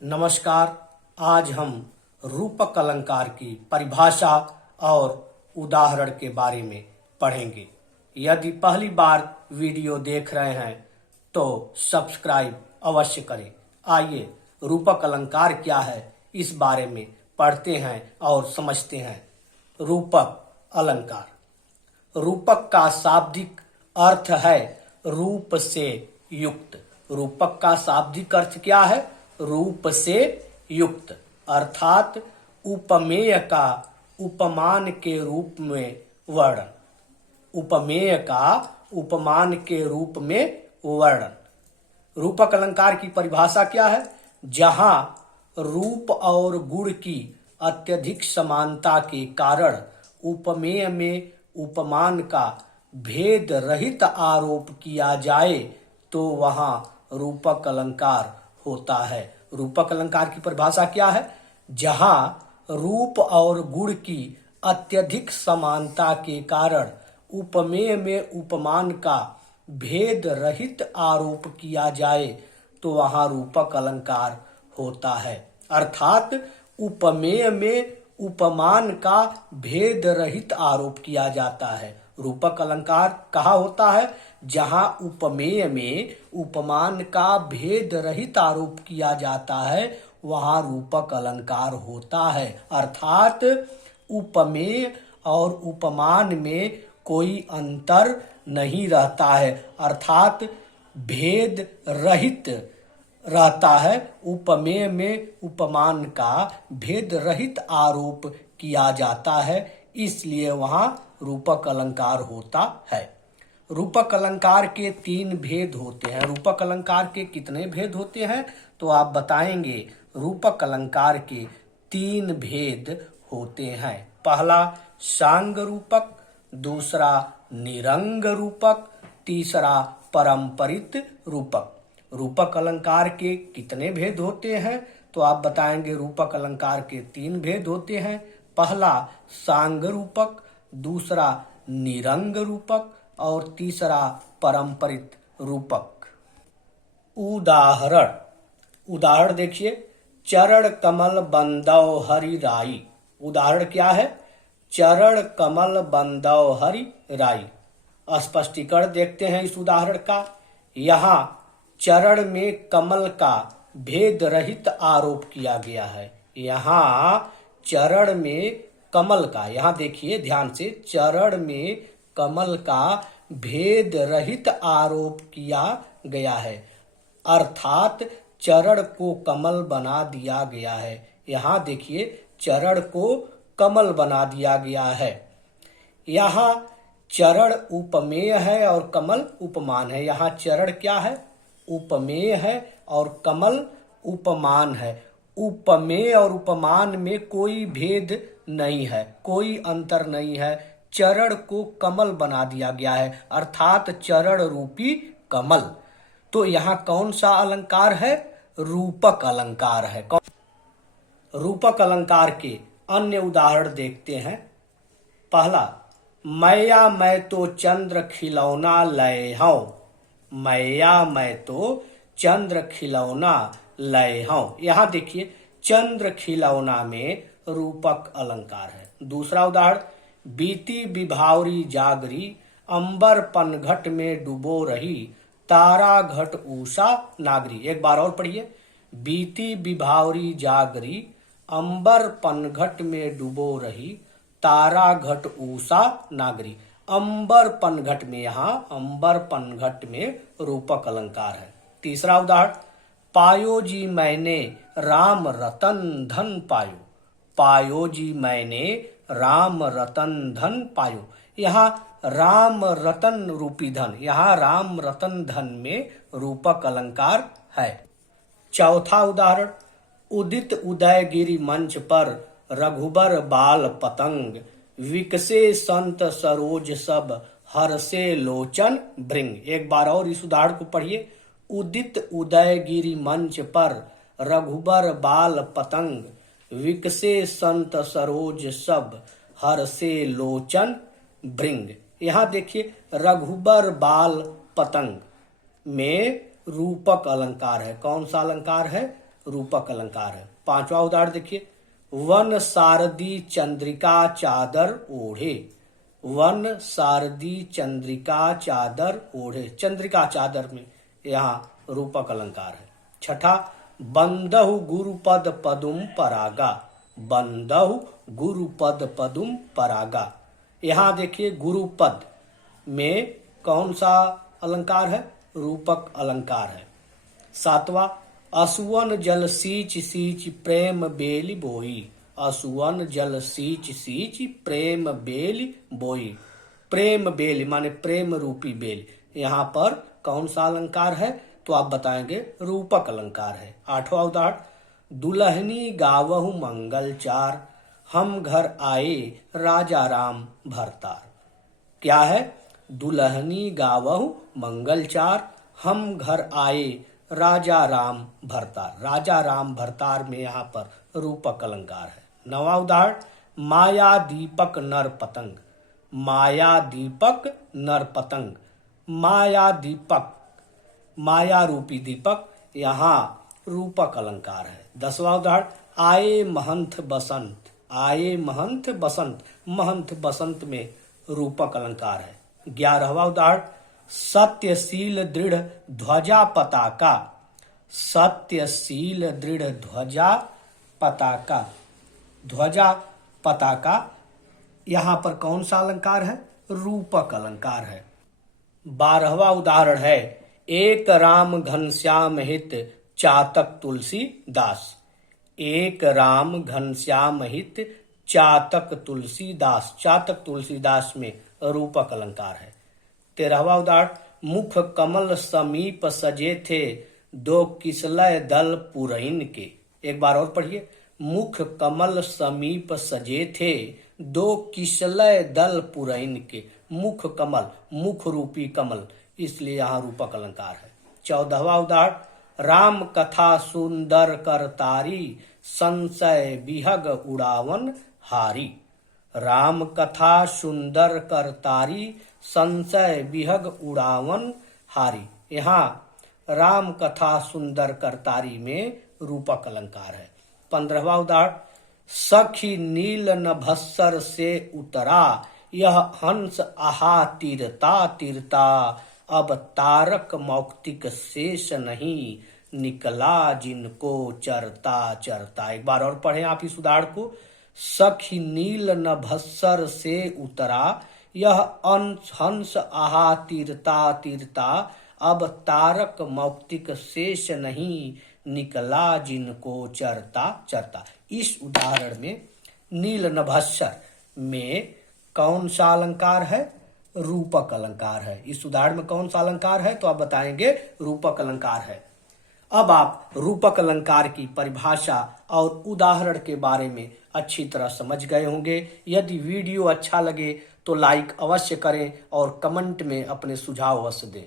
नमस्कार। आज हम रूपक अलंकार की परिभाषा और उदाहरण के बारे में पढ़ेंगे। यदि पहली बार वीडियो देख रहे हैं तो सब्सक्राइब अवश्य करें। आइए रूपक अलंकार क्या है इस बारे में पढ़ते हैं और समझते हैं। रूपक अलंकार। रूपक का शाब्दिक अर्थ है रूप से युक्त। रूपक का शाब्दिक अर्थ क्या है? रूप से युक्त, अर्थात उपमेय का उपमान के रूप में वर्णन। उपमेय का उपमान के रूप में वर्णन। रूपक अलंकार की परिभाषा क्या है? जहां रूप और गुण की अत्यधिक समानता के कारण उपमेय में उपमान का भेद रहित आरोप किया जाए तो वहां रूपक अलंकार होता है। रूपक अलंकार की परिभाषा क्या है? जहां रूप और गुण की अत्यधिक समानता के कारण उपमेय में उपमान का भेद रहित आरोप किया जाए तो वहां रूपक अलंकार होता है। अर्थात उपमेय में उपमान का भेद रहित आरोप किया जाता है। रूपक अलंकार कहाँ होता है? जहां उपमेय में उपमान का भेद रहित आरोप किया जाता है वहां रूपक अलंकार होता है। अर्थात उपमेय और उपमान में कोई अंतर नहीं रहता है, अर्थात भेद रहित रहता है। उपमेय में उपमान का भेद रहित आरोप किया जाता है, इसलिए वहां रूपक अलंकार होता है। रूपक अलंकार के 3 भेद होते हैं। रूपक अलंकार के कितने भेद होते हैं तो आप बताएंगे? रूपक अलंकार के 3 भेद होते हैं। पहला सांग रूपक, दूसरा निरंग रूपक, तीसरा परंपरित रूपक। रूपक अलंकार के कितने भेद होते हैं तो आप बताएंगे? रूपक अलंकार के 3 भेद होते हैं। पहला सांग रूपक, दूसरा निरंग रूपक और तीसरा परंपरित रूपक। उदाहरण देखिए। चरण कमल बंदौ हरि राई। उदाहरण क्या है? चरण कमल बंदौ हरि राई। स्पष्टीकरण देखते हैं इस उदाहरण का। यहाँ चरण में कमल का भेद रहित आरोप किया गया है। यहाँ चरण में कमल का, यहाँ देखिए ध्यान से, चरण में कमल का भेद रहित आरोप किया गया है, अर्थात चरण को कमल बना दिया गया है। यहाँ देखिए चरण को कमल बना दिया गया है। यहाँ चरण उपमेय है और कमल उपमान है। यहाँ चरण क्या है? उपमेय है और कमल उपमान है। उपमेय और उपमान में कोई भेद नहीं है, कोई अंतर नहीं है। चरण को कमल बना दिया गया है, अर्थात चरण रूपी कमल। तो यहाँ कौन सा अलंकार है? रूपक अलंकार है। रूपक अलंकार के अन्य उदाहरण देखते हैं। पहला, मैया मैं तो चंद्र खिलौना लय हूं। मैया मैं तो चंद्र खिलौना लय हूं। यहाँ देखिए चंद्र खिलौना में रूपक अलंकार है। दूसरा उदाहरण, बीती विभावरी जागरी, अंबर पनघट में डूबो रही, तारा घट उषा नागरी। एक बार और पढ़िए। बीती विभावरी जागरी, अंबर पनघट में डूबो रही, तारा घट उषा नागरी। अंबर पनघट में, यहाँ अंबर पनघट में रूपक अलंकार है। तीसरा उदाहरण, पायो जी मैंने राम रतन धन पायो। पायो जी मैंने राम रतन धन पायो। यहाँ राम रतन रूपी धन, यहाँ राम रतन धन में रूपक अलंकार है। चौथा उदाहरण, उदित उदयगिरि मंच पर रघुबर बाल पतंग, विकसे संत सरोज सब हर्षे लोचन भृंग। एक बार और इस उदाहरण को पढ़िए। उदित उदयगिरि मंच पर रघुबर बाल पतंग, विकसे संत सरोज सब हर्षे लोचन भृंग। यहाँ देखिए रघुबर बाल पतंग में रूपक अलंकार है। कौन सा अलंकार है? रूपक अलंकार है। पांचवा उदाहरण देखिए, वन सारदी चंद्रिका चादर ओढ़े। वन सारदी चंद्रिका चादर ओढ़े, चंद्रिका चादर में यहाँ रूपक अलंकार है। छठा, बंदहु गुरुपद पदुम परागा। बंदहु गुरुपद पदुम परागा, यहाँ देखिए गुरुपद में कौन सा अलंकार है? रूपक अलंकार है। सातवां, असुवन जल सींच सींच प्रेम बेली बोई। असुवन जल सींच सींच प्रेम बेली बोई। प्रेम बेली माने प्रेम रूपी बेल, यहाँ पर कौन सा अलंकार है? तो आप बताएंगे रूपक अलंकार है। आठवां उदाहरण, दुल्हनी गावहु मंगल चार, हम घर आए राजा राम भरतार। क्या है? दुल्हनी गावहु मंगल चार, हम घर आए राजा राम भरतार। राजा राम भरतार में यहाँ पर रूपक अलंकार है। नवा उदाहरण, माया दीपक नर पतंग। माया दीपक नर पतंग, माया दीपक, माया रूपी दीपक, यहाँ रूपक अलंकार है। दसवां उदाहरण, आए महंत बसंत। आए महंत बसंत, महंत बसंत में रूपक अलंकार है। 11वां उदाहरण, सत्यशील दृढ़ ध्वजा पताका। सत्यशील दृढ़ ध्वजा पताका, ध्वजा पताका, यहाँ पर कौन सा अलंकार है? रूपक अलंकार है। 12वां उदाहरण है, एक राम घनश्याम हित चातक तुलसी दास। एक राम घनश्याम हित चातक तुलसीदास, चातक तुलसीदास में रूपक अलंकार है। 13वां उदाहरण, मुख कमल समीप सजे थे दो किसलय दल पुरैन के। एक बार और पढ़िए, मुख कमल समीप सजे थे दो किसलय दल पुरैन के। मुख कमल, मुख रूपी कमल, इसलिए यहाँ रूपक अलंकार है। 14वां उदाहरण, राम कथा सुंदर कर तारी संशय विहग उड़ावन हारी। राम कथा सुंदर कर तारी संशय विहग उड़ावन हारी, यहाँ राम कथा सुंदर कर तारी में रूपक अलंकार है। 15वां उदाहरण, सखी नील नभस्सर से उतरा यह हंस आहा तीरता तीरता, अब तारक मौक्तिक शेष नहीं निकला जिनको चरता चरता। एक बार और पढ़ें आप इस उदाहरण को, सखी नील नभस्सर से उतरा यह हंस आहा तीरता तीरता, अब तारक मौक्तिक शेष नहीं निकला जिनको चरता चरता। इस उदाहरण में नील नभस्सर में कौन सा अलंकार है? रूपक अलंकार है। इस उदाहरण में कौन सा अलंकार है? तो आप बताएंगे रूपक अलंकार है। अब आप रूपक अलंकार की परिभाषा और उदाहरण के बारे में अच्छी तरह समझ गए होंगे। यदि वीडियो अच्छा लगे तो लाइक अवश्य करें और कमेंट में अपने सुझाव अवश्य दें।